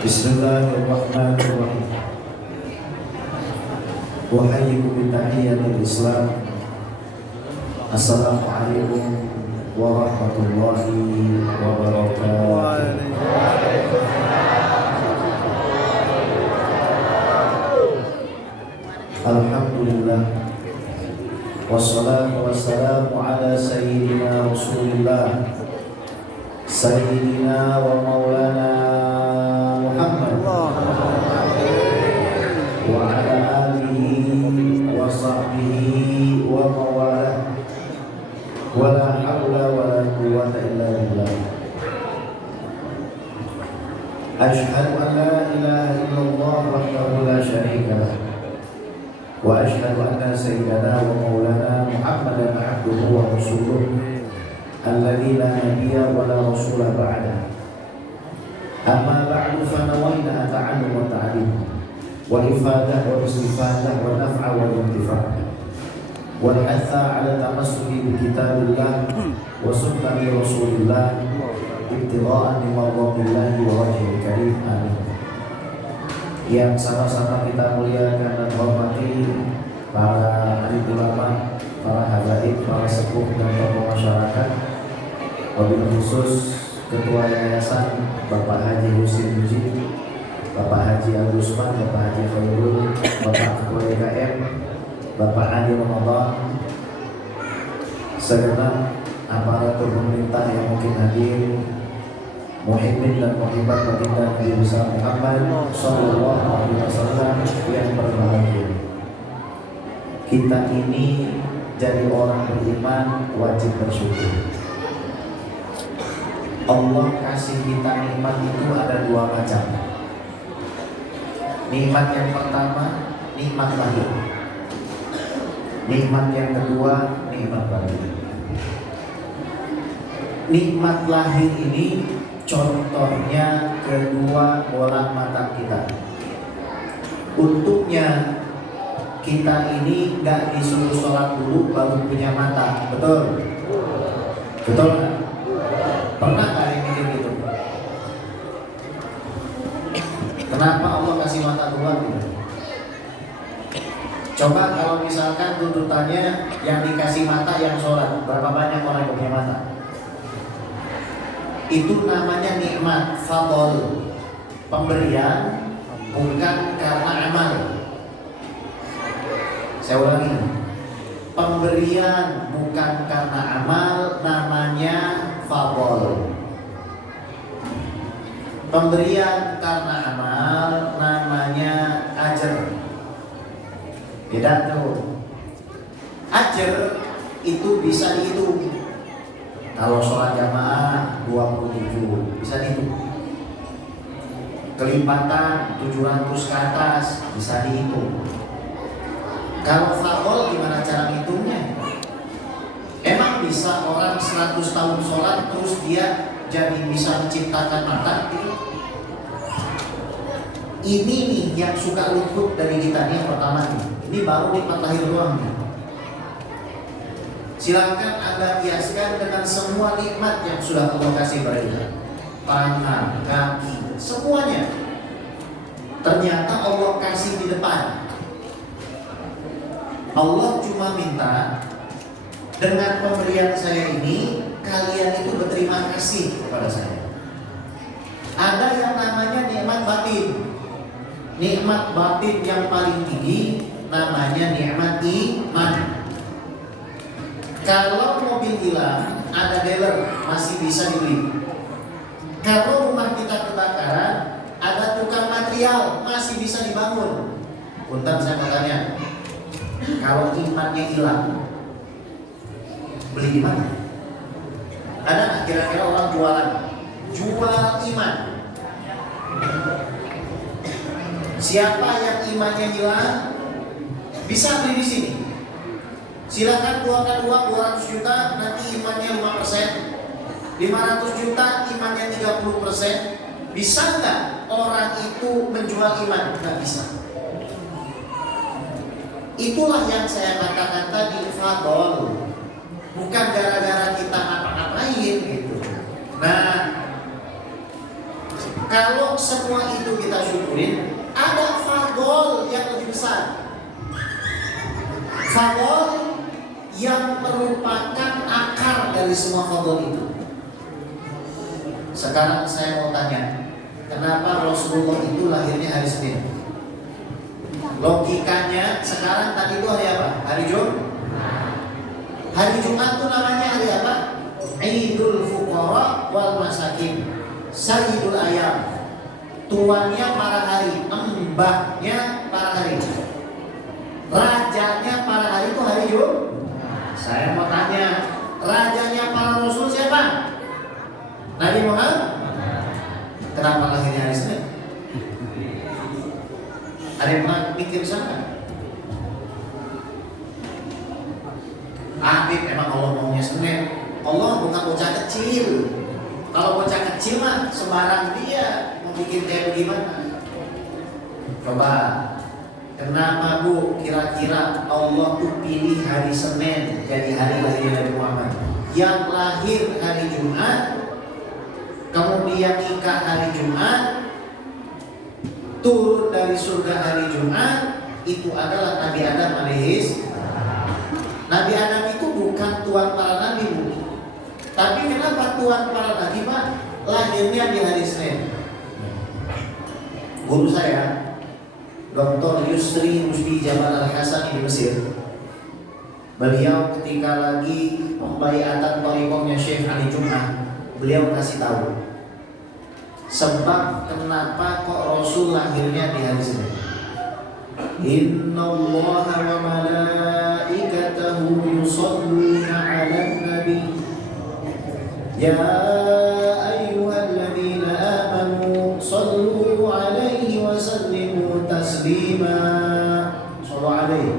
Bismillahirrahmanirrahim. Uhayyikum bitahiyyatil Islam. Assalamualaikum warahmatullahi wabarakatuh. Alhamdulillah. Wassalatu wassalamu ala sayyidina Rasulillah, sayyidina wa maulana Muhammad wa ala alihi wa sahbihi wa mawalah, wa la hawla wa la quwwata illa billah. Ashhadu an la ilaha illallah wahdahu la syarika lah, wa ashhadu anna sayyidana wa maulana Muhammadan abduhu wa rasuluh alladzi la nabiyya wa la rasula ba'da. Amma ba'du, fa nawayna ta'allum wa ta'lim wal ifadah wa istifadah wa naf'a wa intifa' wal hatha 'ala tamassuki bi kitabillah wa sunnati rasulillah ibtigha'an li mardatillahi wa wajhil karim. Amin. Yang sama-sama kita muliakan dan hormati para alim ulama, para habaib, para sepuh dan tokoh masyarakat, wabil khusus Ketua Yayasan Bapak Haji Husin Mujib, Bapak Haji Al-Usman, Bapak Haji Khairul, Bapak Ketua DKM, Bapak Adi Ramadan, segenap aparatur pemerintah yang mungkin hadir, muhibbin dan muhibbat baginda Nabi besar Muhammad sallallahu alaihi wasallam yang berbahagia. Kita ini jadi orang beriman wajib bersyukur. Allah kasih kita nikmat itu ada dua macam. Nikmat yang pertama, nikmat lahir. Nikmat yang kedua, nikmat batin. Nikmat lahir ini contohnya kedua bola mata kita. Untuknya kita ini gak disuruh sholat dulu baru punya mata, betul? Betul gak? Pernah gak yang mikir gitu? Kenapa Allah kasih mata dua gitu? Coba kalau misalkan tuntutannya yang dikasih mata yang sholat, berapa banyak orang yang punya mata? Itu namanya nikmat, fadl, pemberian bukan karena amal. Saya ulangi, pemberian bukan karena amal, namanya fadl. Pemberian karena amal namanya ajar. Beda tuh. Ajar itu bisa dihitung. Kalau sholat jamaah 27 bisa dihitung. Kelipatan 700 ke atas bisa dihitung. Kalau fadl gimana cara ngitungnya? Emang bisa orang 100 tahun sholat terus dia jadi bisa menciptakan mata? Ini nih yang suka luput dari kita nih yang pertama nih. Ini baru nikmat lahir doang nih. Silakan Anda hiaskan dengan semua nikmat yang sudah Allah kasih pada kita. Tangan, kaki, semuanya. Ternyata Allah kasih di depan. Allah cuma minta dengan pemberian saya ini kalian itu berterima kasih kepada saya. Ada yang namanya nikmat batin. Nikmat batin yang paling tinggi namanya nikmat iman. Kalau mobil hilang, ada dealer, masih bisa dibeli. Kalau rumah kita kebakaran, ada tukang material, masih bisa dibangun. Punten saya mau tanya, kalau imannya hilang, beli di mana? Ada nggak kira-kira orang jualan? Jual iman. Siapa yang imannya hilang, bisa beli di sini. Silakan keluarkan uang 200 juta, nanti imannya 5%. 500 juta, imannya 30%. Bisa nggak orang itu menjual iman? Nggak bisa. Itulah yang saya katakan tadi, fadl. Bukan gara-gara kita ngapa-ngapain gitu. Nah, Kalau semua itu kita syukurin, ada fadol yang lebih besar. Fadol yang merupakan akar dari semua fadol itu. Sekarang saya mau tanya, kenapa Rasulullah itu lahirnya hari Senin? Logikanya sekarang tadi itu hari apa? Hari Jumat. Hari Jumat itu namanya hari apa? Idul Fuqara wal Masakin, Sayyidul Ayam, tuannya para hari, mbahnya para hari, rajanya para hari itu hari Jumat. Saya mau tanya, rajanya para Rasul siapa? Nabi Muhammad. Kenapa lahirnya hari Senin? Ada yang mikir sana? Memang Allah maunya Senin. Allah bukan bocah kecil. Kalau bocah kecil mah sembarang dia mau bikin kayak bagaimana. Coba, kenapa Bu kira-kira Allah tuh pilih hari Senin jadi hari lahir Nabi Muhammad? Yang lahir hari Jumat, kemudian nikah hari Jumat, turun dari surga hari Jumat, itu adalah Nabi Adam alaihis. Nabi Adam itu bukan tuan para nabi, Bu. Tapi kenapa tuan para nabi, Pak, lahirnya di hari Senin? Guru saya, Dr. Yusri Rusdi Jamal Al-Hasan di Mesir, beliau ketika lagi pembaiatan thariqahnya Syekh Ali Jum'ah, beliau kasih tahu sebab kenapa kok Rasul lahirnya di hari Senin. Inna Allaha wa malaikatahu yusalluna 'alan nabi ya ayyuhalladzina amanu sallu 'alaihi wa sallimu taslima. Sallallahu alaihi.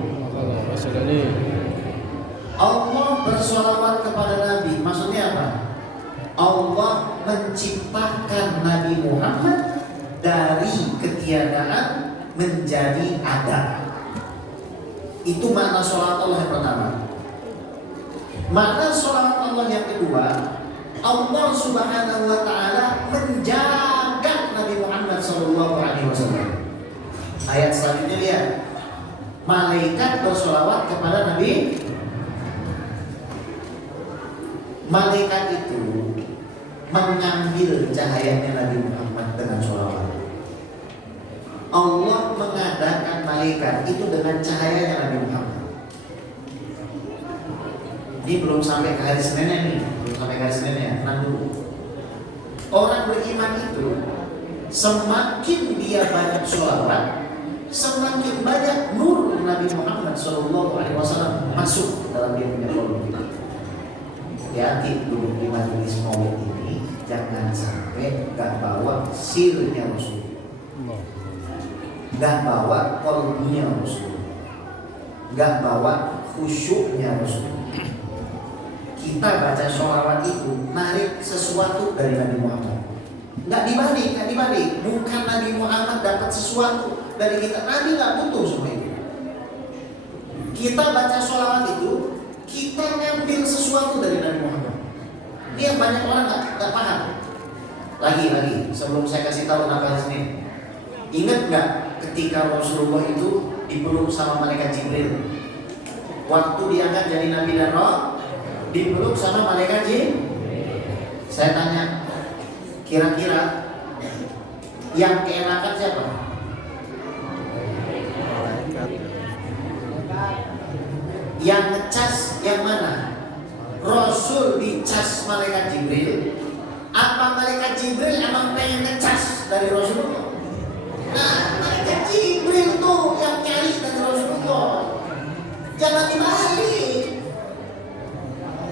Allah bersolawat kepada Nabi. Maksudnya apa? Allah menciptakan Nabi Muhammad dari ketiadaan menjadi ada. Itu makna sholawat Allah yang pertama. Makna sholawat Allah yang kedua, Allah Subhanahu wa ta'ala menjaga Nabi Muhammad SAW. Ayat selanjutnya lihat, malaikat bersolawat kepada Nabi. Malaikat itu mengambil cahayanya Nabi Muhammad dengan sholawat. Allah mengadakan malaikat itu dengan cahayanya Nabi Muhammad. Ini belum sampai ke hari Seninnya nih, belum sampai ke hari Seninnya. Tenang dulu. Orang beriman itu semakin dia banyak sholawat, semakin banyak nur Nabi Muhammad SAW masuk dalam dia punya kolom. Hati-hati duduk di majelis maulid ini, jangan sampai gak bawa sirnya Rasul, gak bawa kolbunya Rasul, gak bawa khusyuknya Rasul. Kita baca sholawat itu narik sesuatu dari Nabi Muhammad. Gak dibalik. Bukan Nabi Muhammad dapat sesuatu dari kita. Nabi gak butuh semua itu. Kita baca sholawat itu, kita ngambil sesuatu dari Nabi Muhammad. Ini yang banyak orang gak paham. Lagi, sebelum saya kasih tahu kenapa hari Senin, ingat gak ketika Rasulullah itu dipeluk sama malaikat Jibril? Waktu diangkat jadi Nabi dan Roh, dipeluk sama malaikat Jibril. Saya tanya, kira-kira yang keenakan siapa? Yang ngecas yang mana? Rasul dicas malaikat Jibril. Apa malaikat Jibril emang pengen ngecas dari Rasulullah? Nah, malaikat Jibril tuh yang nyari dari Rasulullah. Jangan dibalik.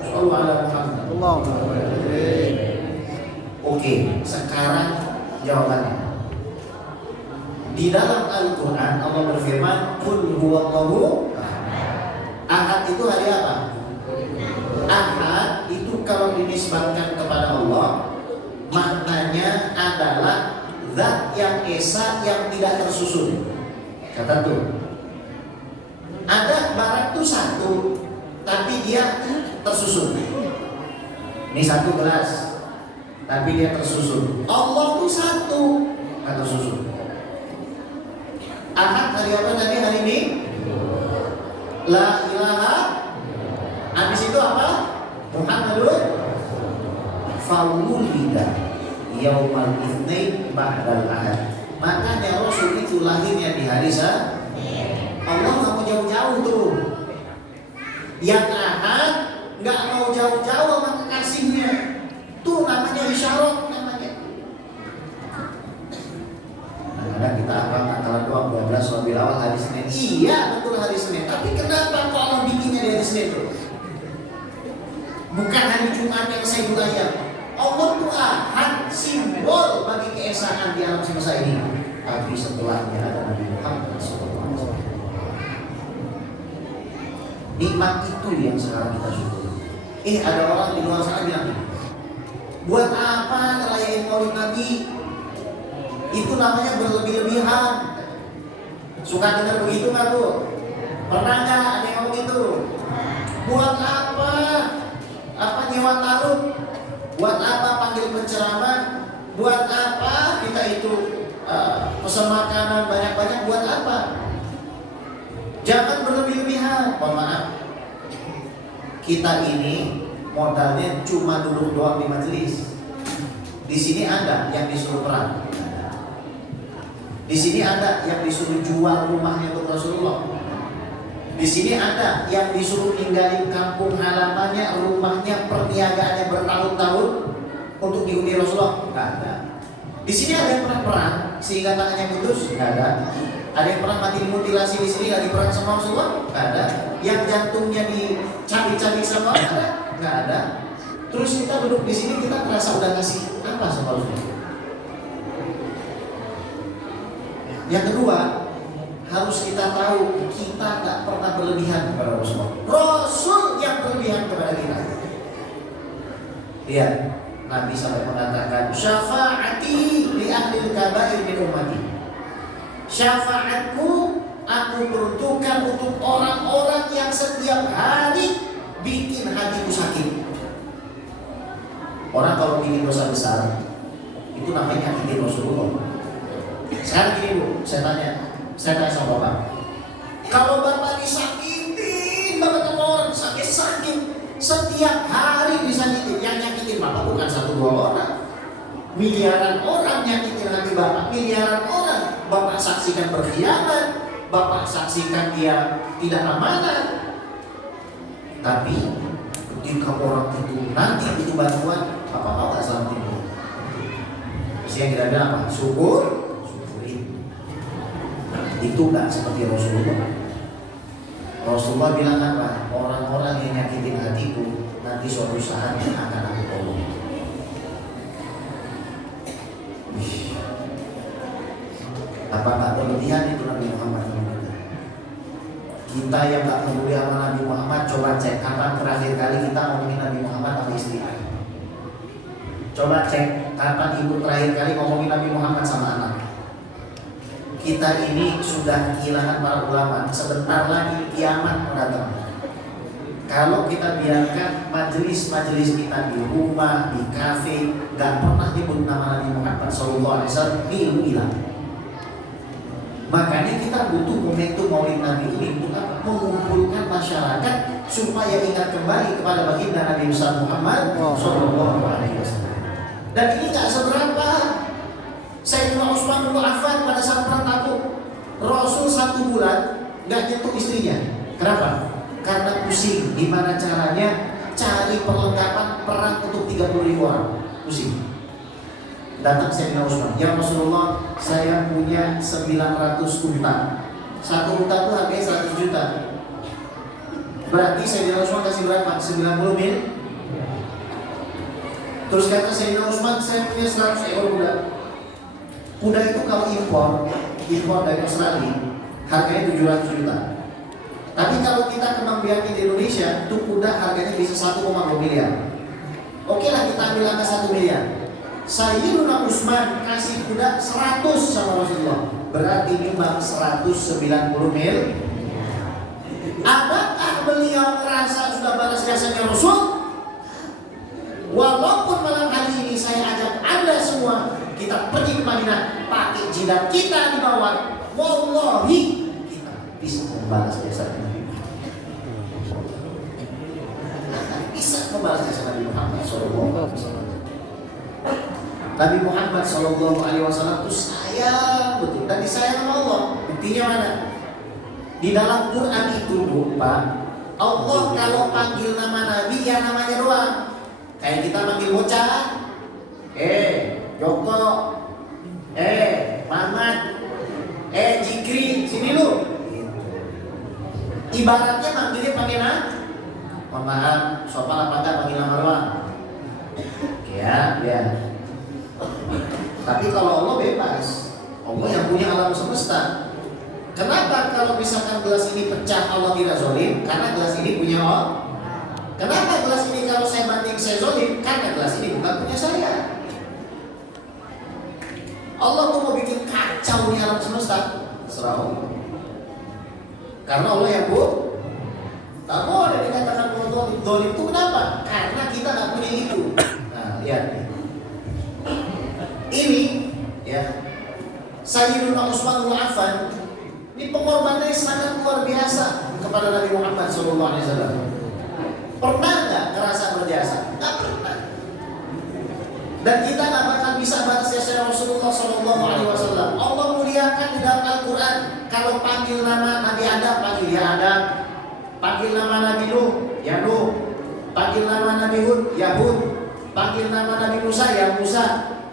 Sallallahu alaihi. Oke, sekarang jawabannya. Di dalam Al-Quran Allah berfirman, Qul huwallahu ahad. Itu hari apa? Ahad itu kalau dinisbatkan kepada Allah, maknanya adalah zat yang esa yang tidak tersusun. Kata tuh, ada barang tuh satu, tapi dia tersusun. Ini satu gelas, tapi dia tersusun. Allah tuh satu, Ahad hari apa tadi hari ini? La ilaha. Habis itu apa? Muhammadun faulida yaumal itsnain ba'dal ahad. Makanya Rasul itu lahirnya di hari Allah nggak mau jauh-jauh tuh. Yang ahad nggak mau jauh-jauh sama kekasihnya. Tuh namanya isyarat namanya. Kadang kita akan tanggal 12 Rabiul Awal hari Senin. Iya betul hari Senin. Tapi kenapa kok Allah bikinnya di hari Senin tuh? Bukan hari Jumat yang Sayyidul Ayyam. Allah itu ahad, simbol bagi keesaan di alam semesta ini. Tapi setelahnya ada Nabi Muhammad SAW. Nikmat itu yang sekarang kita syukuri. Ada orang di luar sana bilang, buat apa ngerayain Maulid Nabi? Itu namanya berlebih-lebihan. Suka dengar begitu nggak tuh? Pernah nggak ada yang ngomong gitu? Buat apa? Apa nyewa tarung? Buat apa panggil penceramah? Buat apa kita itu pesan makanan banyak-banyak? Buat apa? Jangan berlebih-lebihan. Mohon maaf, kita ini modalnya cuma duduk doang di majelis. Di sini ada yang disuruh perang. Di sini ada yang disuruh jual rumahnya untuk Rasulullah. Di sini ada yang disuruh ninggalin kampung halamannya, rumahnya, perniagaannya bertahun-tahun untuk diundi Rasulullah. Nggak ada. Di sini ada yang pernah perang sehingga tangannya putus. Nggak ada. Ada yang pernah mati dimutilasi di sini lagi perang sama Rasulullah. Nggak ada. Yang jantungnya dicabik-cabik sama Allah. Nggak ada. Terus kita duduk di sini kita merasa udah kasih apa sama Rasulullah. Yang kedua, harus kita tahu kita tak pernah berlebihan kepada Rasul. Rasul yang berlebihan kepada kita. Lihat, Nabi sampai mengatakan syafaati li ahli kabair min ummati. Syafaatku aku peruntukkan untuk orang-orang yang setiap hari bikin hatiku sakit. Orang kalau bikin dosa besar itu namanya nyakitin Rasulullah. Sekarang gini Bu, saya tanya sama Bapak. Kalau Bapak disakitin banget sama orang, sakit setiap hari disakitin, yang nyakitin Bapak bukan 1-2 orang, miliaran orang nyakitin hati Bapak, miliaran orang. Bapak saksikan berkhianat, Bapak saksikan dia tidak amanah. Tapi ketika orang itu nanti butuh bantuan, Bapak mau gak selamatin dia? Terus yang kita bilang apa? Syukur. Itu enggak seperti Rasulullah. Rasulullah bilang apa? Orang-orang yang nyakitin hatiku nanti suatu saat akan aku tolong. Apa enggak berlebihan itu Nabi Muhammad? Kita yang enggak peduli sama Nabi Muhammad, coba cek kapan terakhir kali kita ngomongin Nabi Muhammad sama istri. Coba cek kapan ibu terakhir kali ngomongin Nabi Muhammad sama anak. Kita ini sudah kehilangan para ulama. Sebentar lagi kiamat mendatang. Kalau kita biarkan majelis-majelis kita di rumah, di kafe, gak pernah nyebut nama Nabi Muhammad SAW, ilmu hilang. Makanya kita butuh momentum Maulid Nabi ini untuk apa? Mengumpulkan masyarakat supaya ingat kembali kepada baginda Nabi Muhammad SAW. Dan ini gak seberapa. Sayyidina Utsman bin Affan pada saat perang Tabuk, Rasul 1 bulan nggak nyentuh istrinya. Kenapa? Karena pusing. Gimana caranya cari perlengkapan perang untuk 30.000 orang? Pusing. Datang Sayyidina Utsman, ya Rasulullah, saya punya 900 unta. 1 unta itu harganya 100 juta. Berarti Sayyidina Utsman kasih berapa? 90 mil. Terus kata Sayyidina Utsman, saya punya 100 ekor kuda. Kuda itu kalau impor dari Australia harganya 700 juta. Tapi kalau kita kembang biakin di Indonesia, itu kuda harganya bisa 1,2 miliar. Oke lah kita ambil angka 1 miliar. Sayyidina Utsman kasih kuda 100 sama Rasulullah. Berarti nyumbang 190 mil. Adakah beliau merasa sudah balas jasanya Rasul? Walaupun malam hari ini saya ajak Anda semua kita kita pergi ke Madinah pakai jidat kita di bawah, wallahi kita bisa membalas jasa Nabi Muhammad. Bisa membalas jasa Nabi Muhammad sallallahu alaihi wasallam. Nabi Muhammad sallallahu alaihi wasallam itu sayang betul dan disayang sama Allah. Buktinya mana? Di dalam Quran itu, Pak, Allah kalau panggil nama Nabi ya namanya doang. Kayak kita manggil bocah, Joko, Mamat, Jikri, sini lu. Ibaratnya manggilnya pakai nama. Mohon maaf, sopan apa enggak panggil nama doang? Ya. Tapi kalau Allah bebas, Allah yang punya alam semesta. Kenapa kalau misalkan gelas ini pecah Allah tidak zolim? Karena gelas ini punya Allah. Kenapa gelas ini kalau saya banting saya zolim? Karena gelas ini bukan punya saya. Allah tuh mau bikin kacau di alam semesta, terserah Allah. Karena Allah yang tak boleh dikatakan zolim itu kenapa? Karena kita nggak punya itu. Nah lihat nih. Ini ya Sayyiduna Utsman bin Affan. Ini pengorbanannya sangat luar biasa kepada Nabi Muhammad SAW. Pernah nggak kerasa berjasa? Nggak pernah. Dan kita nggak bakal bisa balas jasa Rasulullah SAW. Allah muliakan di dalam Al-Quran. Kalau panggil nama Nabi Adam, panggil ya Adam. Panggil nama Nabi Nuh, ya Nuh. Panggil nama Nabi Hud, ya Hud. Panggil nama Nabi Musa, ya Musa.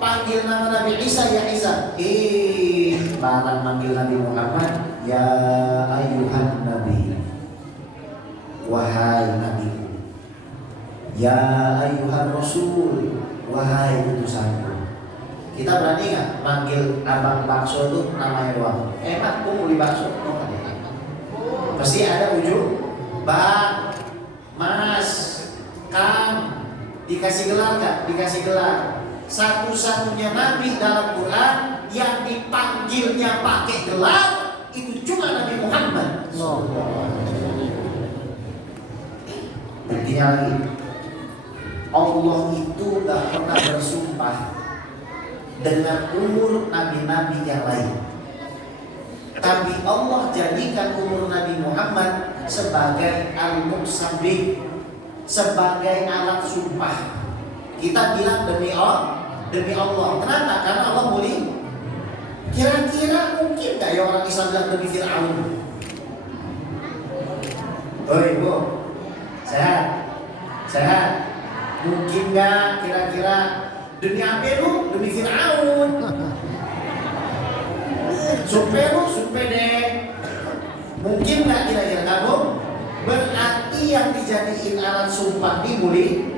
Panggil nama Nabi Isa, ya Isa. Barang manggil Nabi Muhammad, ya ayuhan Nabi, wahai Nabi. Ya ayuhan Rasul, wahai utusanku. Kita berani nggak manggil abang bakso itu namanya doang? Pak, aku mau beli bakso. Pasti ada ujung. Bang, Mas, Kang, dikasih gelar nggak? Dikasih gelar. Satu-satunya Nabi dalam Quran yang dipanggilnya pakai gelar itu cuma Nabi Muhammad. Buktinya lagi, Allah itu gak pernah bersumpah dengan umur nabi-nabi yang lain. Tapi Allah jadikan umur Nabi Muhammad sebagai al-muqsabbih, sebagai alat sumpah. Kita bilang demi Allah. Kenapa? Karena Allah mulia. Kira-kira mungkin gak ya orang Islam bilang demi Fir'aun? Oi Bu, sehat. Mungkin gak kira-kira demi apa lu? Demi Fir'aun. Sumpah deh. Mungkin gak kira-kira kamu? Berarti yang dijadiin alat sumpah dibuli.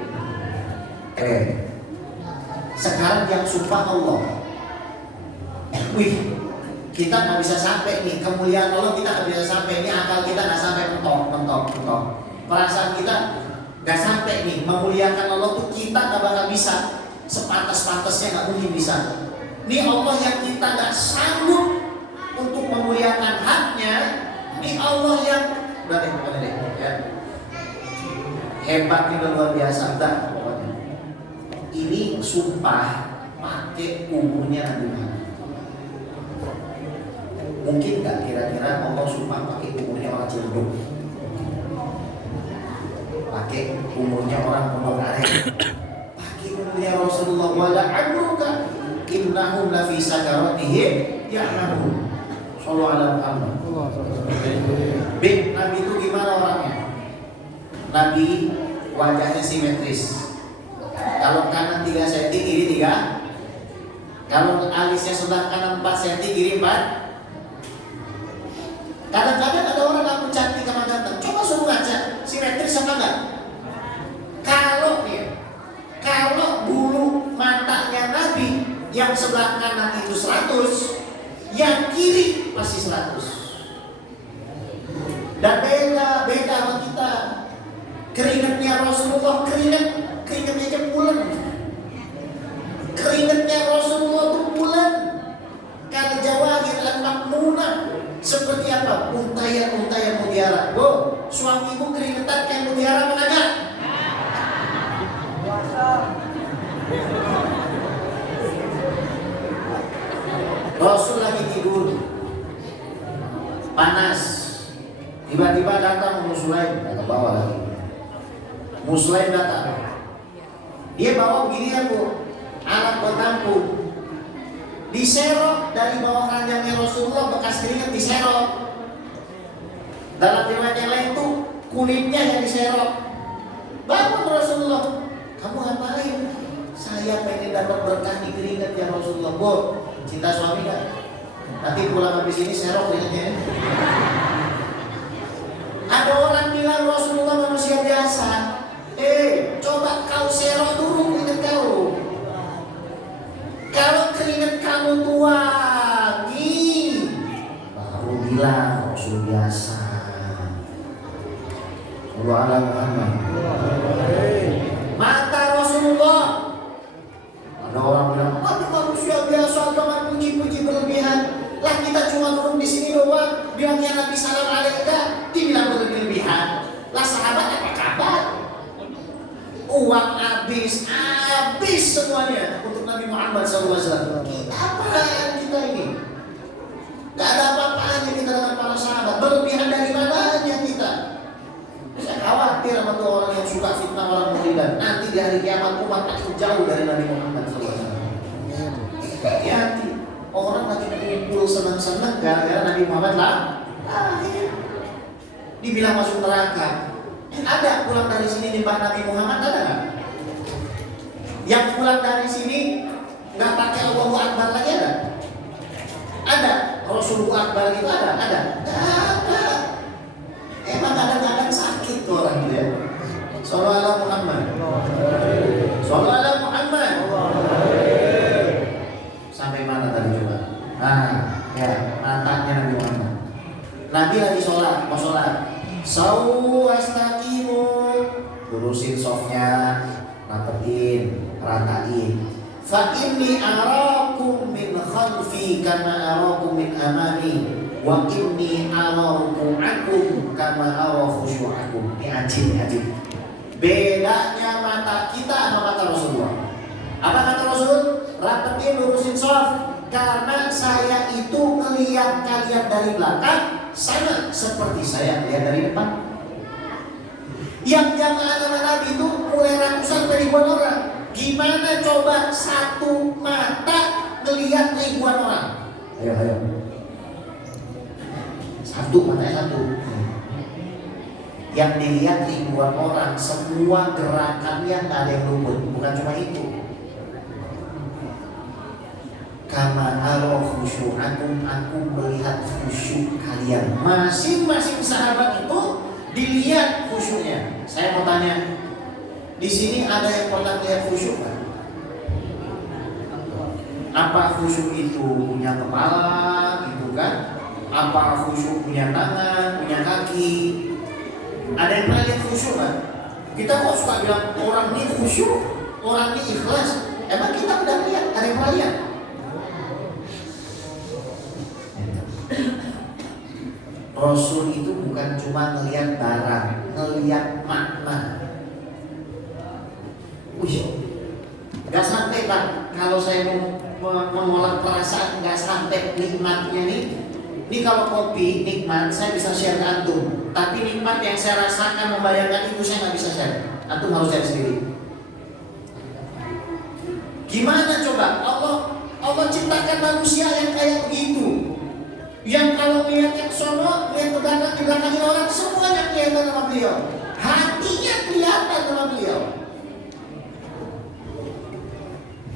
Sekarang yang sumpah Allah. Wih, kita nggak bisa sampai nih kemuliaan Allah, kita nggak bisa sampai, ini akal kita nggak sampai mentok. Perasaan kita nggak sampai nih memuliakan Allah tuh, kita nggak bakal bisa sepantas-pantasnya, nggak mungkin bisa. Ini Allah yang kita nggak sanggup untuk memuliakan haknya. Ini Allah yang pokoknya deh ya. Hebatnya luar biasa dah pokoknya. Ini sumpah pakai umurnya Nabi Muhammad. Mungkin gak kira-kira Allah sumpah pakai umurnya orang Ciledug, pakai umurnya orang Pondok Aren, pakai umurnya Rasulullah. Wala amruka innahum lafi sakaratihim ya'lamun. Sallallahu alaihi Muhammad. Nabi itu gimana orangnya? Nabi wajahnya simetris. Kalau kanan 3 cm, kiri 3. Kalau alisnya sebelah kanan 4 cm, kiri 4. Kadang-kadang ada orang ngaku cantik sama ganteng. Coba suruh ngaca, simetris apa enggak? Kalau bulu matanya Nabi yang sebelah kanan itu 100, yang kiri masih 100. Dan beda sama kita. Keringatnya Rasulullah, keringatnya aja bulan. Keringatnya Rasulullah itu bulan. Karena jawahir al-makmunah. Seperti apa? Untayan mutiara. Suamimu keringetan kayak mutiara mana enggak? Rasul lagi tidur, panas. Tiba-tiba datang Ummu Sulaim, ke bawah lagi. Ummu Sulaim datang. Dia bawa begini ya Bu, alat buat tampung. Diserok dari bawah ranjangnya Rasulullah, bekas keringat diserok. Dalam riwayat yang lain tuh kulitnya yang diserok. Bangun Rasulullah, kamu ngapain? Saya pengen dapat berkah di keringat ya Rasulullah. Bu, cinta suami kan? Nanti pulang habis ini serok keringatnya. Ada orang bilang Rasulullah manusia biasa. Coba kau serok dulu keringat kau. Kalau keringat kamu tuangi, baru bilang Rasul biasa. Sallallahu Muhammad. Mata Rasulullah. Ada orang bilang, manusia biasa jangan puji-puji berlebihan. Lah kita cuma duduk di sini doang, bilangnya Nabi salam alaika, dibilang berlebihan. Lah sahabat apa kabar? Uang habis semuanya untuk Nabi Muhammad SAW. Kita apaan kita ini? Gak ada apa-apanya kita dengan para sahabat. Berlebihan dari mananya kita? Saya khawatir sama tuh orang yang suka fitnah orang muridan. Nanti di hari kiamat umat akan jauh dari Nabi Muhammad SAW. Hati-hati. Orang lagi kumpul senang-senang gara-gara Nabi Muhammad lahir. Dibilang masuk neraka. Ada pulang dari sini nyembah Nabi Muhammad, ada nggak? Yang pulang dari sini nggak pakai Allahu Akbar lagi ada? Ada. Rasulullah Akbar itu ada? Ada. Emang kadang-kadang sakit tuh orang itu ya. Sallallahu Muhammad. Sallallahu Muhammad. Sampai mana tadi coba? Matanya Nabi Muhammad. Nabi lagi sholat, mau sholat. Sawastaqimu, lurusin softnya, rapetin, ratain. Fa inni arakum min khalfi kama arakum min amami, wa inni arakum kama ara khusyu'akum. Ini ajib. Bedanya mata kita sama mata Rasulullah. Apa kata Rasul? Rapetin, lurusin soft. Karena saya itu melihat kalian dari belakang sama seperti saya lihat dari depan. Yang jamaah sama Nabi itu mulai ratusan ribuan orang. Gimana coba satu mata melihat ribuan orang? Ayo. Matanya satu. Yang dilihat ribuan orang, semua gerakannya nggak ada yang luput. Bukan cuma itu. Kama ara khusyu'akum, aku melihat khusyuk kalian. Masing-masing sahabat itu dilihat khusyuknya. Saya mau tanya, di sini ada yang pernah lihat khusyuk kan? Apa khusyuk itu punya kepala gitu kan? Apa khusyuk punya tangan, punya kaki? Ada yang pernah lihat khusyuk kan? Kita kok suka bilang orang ini khusyuk, orang ini ikhlas. Emang kita udah lihat, ada yang pernah lihat? Rasul itu bukan cuma ngelihat barang, ngelihat makna. Gak sampai Pak, kalau saya mau mengolah perasaan gak sampai nikmatnya nih. Ini kalau kopi nikmat, saya bisa share ke antum. Tapi nikmat yang saya rasakan membayangkan itu saya gak bisa share. Antum harus share sendiri. Gimana coba Allah ciptakan manusia yang kayak begitu, yang kalau melihat yang sono, melihat ke belakang orang, semuanya kelihatan sama beliau. Hatinya kelihatan sama beliau.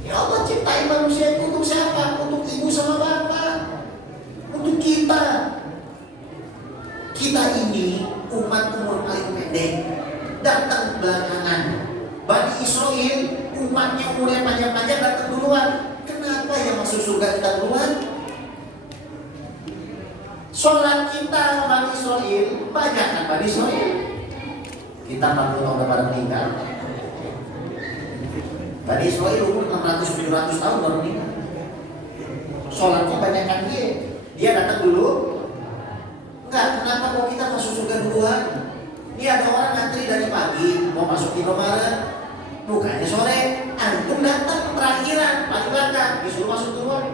Ya Allah ciptain manusia itu untuk siapa? Untuk ibu sama bapak. Untuk kita. Kita ini umat umur paling pendek, datang belakangan. Bani Israel umatnya umurnya panjang-panjang datang duluan. Kenapa yang masuk surga kita duluan? Sholat kita Bani Israel, banyak kan Bani Israel? Kita 40 tahun pada meninggal. Bani Israel umur 600-700 tahun baru meninggal. Sholatnya banyak kan dia datang dulu. Enggak, kenapa kok kita masuk surga duluan? Ini ada orang ngantri dari pagi, mau masuk Indomaret, bukannya sore. Antum datang terakhiran, paling belakang, disuruh masuk duluan.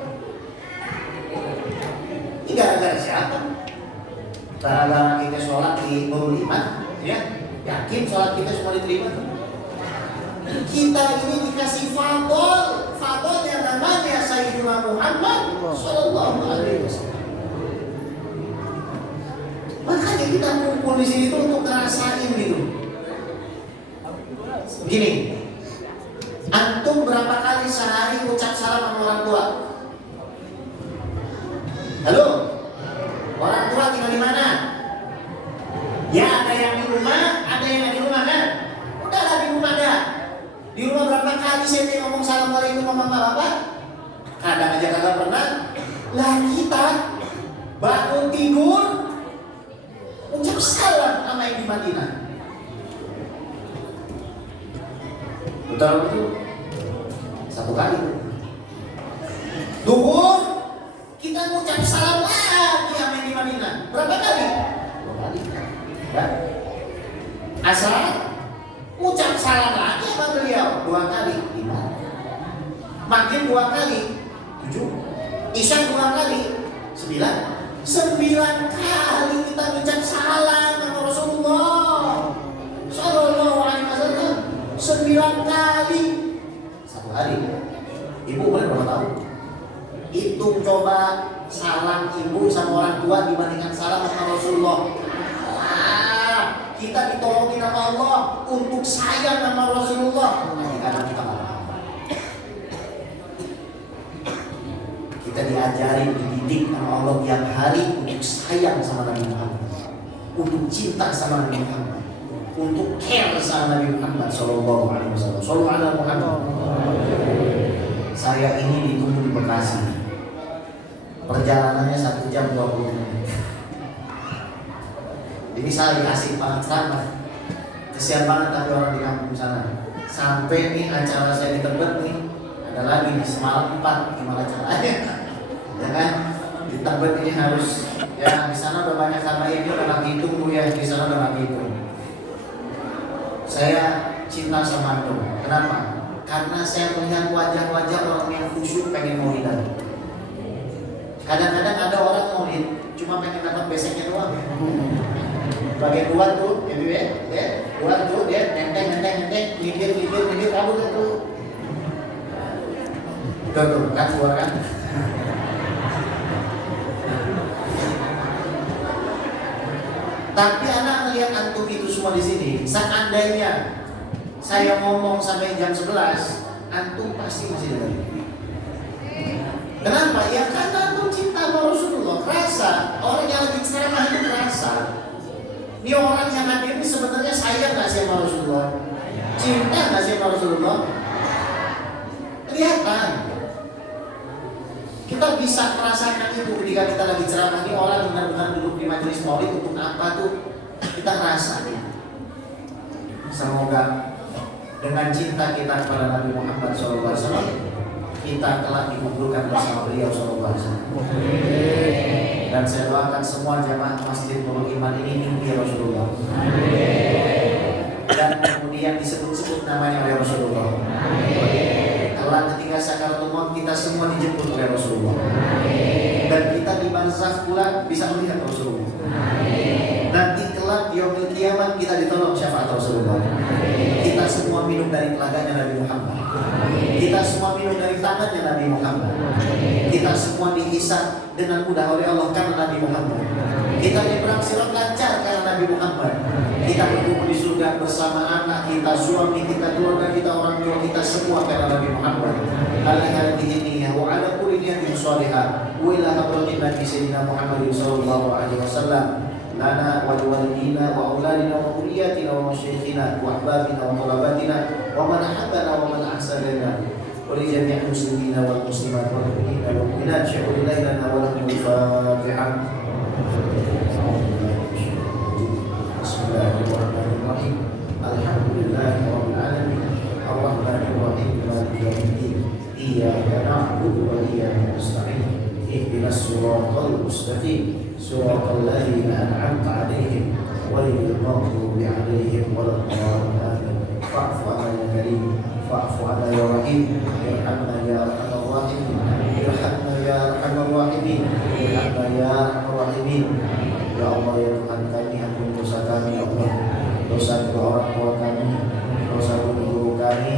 gara-gara siapa? Gara-gara kita sholat di Nurul Iman, ya? Yakin sholat kita semua diterima? Kita ini dikasih fadl yang namanya Sayyidina Muhammad Sallallahu Alaihi Wasallam. Makanya kita kumpul di sini tuh untuk ngerasain gitu. Gini, antum berapa kali sehari ucap salam sama orang tua? Halo, orang tua tinggal di mana? Ya ada yang di rumah, ada yang nggak di rumah kan? Udahlah di rumah dah. Di rumah berapa kali saya ngomong assalamualaikum sama bapak? Kadang aja kagak pernah. Lah kita bangun tidur ucap salam sama yang di Madinah. Betul betul. Satu kali. Duhur kita ngucap salam lagi sama yang di Madinah. Berapa kali? 2 kali. Ya. Asal ucap salam lagi sama beliau 2 kali. 5. Maghrib 2 kali. 7. Isya 2 kali. 9. 9 kali kita ucap salam sama Rasulullah Sallallahu Alaihi Wasallam. 9 kali. 1 hari. Ibu boleh berapa tahun? Hitung coba salam ibu sama orang tua dibandingkan salam sama Rasulullah. Kita ditolongin sama Allah untuk sayang sama Rasulullah. Karena kita malah kita diajari, dididik sama Allah tiap hari untuk sayang sama Nabi Muhammad, untuk cinta sama Nabi Muhammad, untuk care sama Nabi Muhammad Sallallahu Alaihi Wasallam. Sallallahu Alaihi Muhammad. Saya ini ditunggu di Bekasi. Perjalanannya 1 jam 20 menit. Ini saya dikasih banget ceramah. Kesian banget tapi orang di kampung sana. Sampai nih acara saya di Tebet nih, ada lagi nih semalam 4, gimana caranya? Ya kan? Di Tebet ini harus, ya di sana udah banyak sama ini udah nggak hitung tuh ya, di sana udah nggak hitung. Saya cinta sama itu. Kenapa? Karena saya melihat wajah-wajah orang yang khusyuk pengen maulidan. Kadang-kadang ada orang maulid cuma pengen dapat beseknya doang. Bagian luar tuh, luar tuh dia nenteng, mikir, kabur itu. Tuh, kan keluar kan? Tapi anak melihat antum itu semua di sini. Seandainya saya ngomong sampai jam 11, antum pasti masih dengar. Kenapa? Ya karena antum cinta sama Rasulullah. Rasa orang yang lagi ceramah itu rasa. Ini orang yang hadir ini sebenarnya sayang nggak sih sama Rasulullah? Cinta nggak sih sama Rasulullah? Kelihatan. Kita bisa merasakan itu ketika kita lagi ceramah. Ini orang benar-benar duduk di majelis maulid untuk apa tuh? Kita ngerasain. Semoga dengan cinta kita kepada Nabi Muhammad SAW, kita telah dikumpulkan bersama beliau SAW. Dan saya doakan semua jamaah Masjid Nurul Iman ini mimpi Rasulullah. Dan kemudian disebut-sebut namanya oleh Rasulullah. Kelak ketika sakaratul maut kita semua dijemput oleh Rasulullah. Dan kita di barzakh pula bisa melihat Rasulullah. Nanti kelak di yaumil kiamat kita ditolong syafaat Rasulullah. Kita semua minum dari telaganya Nabi Muhammad. Kita semua minum dari tangannya Nabi Muhammad. Kita semua dihisab dengan mudah oleh Allah karena Nabi Muhammad. Kita nyebrang sirat lancar karena Nabi Muhammad. Kita berkumpul di surga bersama anak kita, suami kita, keluarga kita, orang tua kita semua karena Nabi Muhammad. Al-hadhihi niyyah wa ala kulli niyatin shalihah wa ila hadratin Nabi Sayyidina Muhammad sallallahu alaihi wasallam. Lana wa liwalidina wa auladina wa kuliyatina wa masyayikhina wa ahbabina wa talabatina wa man ahabbana wa man ahsanana wa li jami'il muslimina wal muslimat wal mu'minina wal mu'minat syukur lana wa lahum al-fatihah. Bismillahirrahmanirrahim. Alhamdulillahi rabbil alamin. Ar-rahmanir rahim. Maliki yaumiddin. Iyyaka na'budu wa iyyaka nasta'in. Ihdinas siratal mustaqim. صراط الذين أنعمت عليهم غير المغضوب عليهم ولا الضالين. فاعف عنا يا كريم، فاعف عنا يا رحيم، ارحمنا يا أرحم الراحمين، ارحمنا يا أرحم الراحمين، ارحمنا يا أرحم Amin. Ya Allah ya Tuhan kami, ampuni dosa kami ya Allah, dosa kedua orang tua kami, dosa guru-guru kami,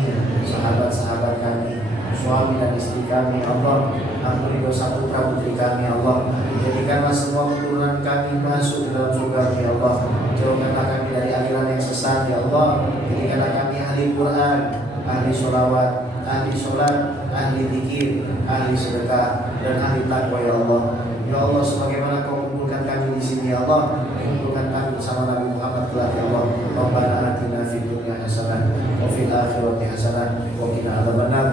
sahabat-sahabat kami, suami dan istri kami ya Allah. Ampuni dosa putra putri kami ya Allah. Jadikanlah semua keturunan kami masuk dalam surga ya Allah. Jauhkanlah kami dari aliran yang sesat ya Allah. Jadikanlah kami ahli Quran, ahli sholawat, ahli sholat, ahli zikir, ahli sedekah, dan ahli takwa ya Allah. Ya Allah, sebagaimana Kau kumpulkan kami di sini ya Allah, kumpulkan kami bersama Nabi Muhammad kelak ya Allah. Rabbana atina fid dunya hasanah wa fil akhirati hasanah wa qina adzabannar.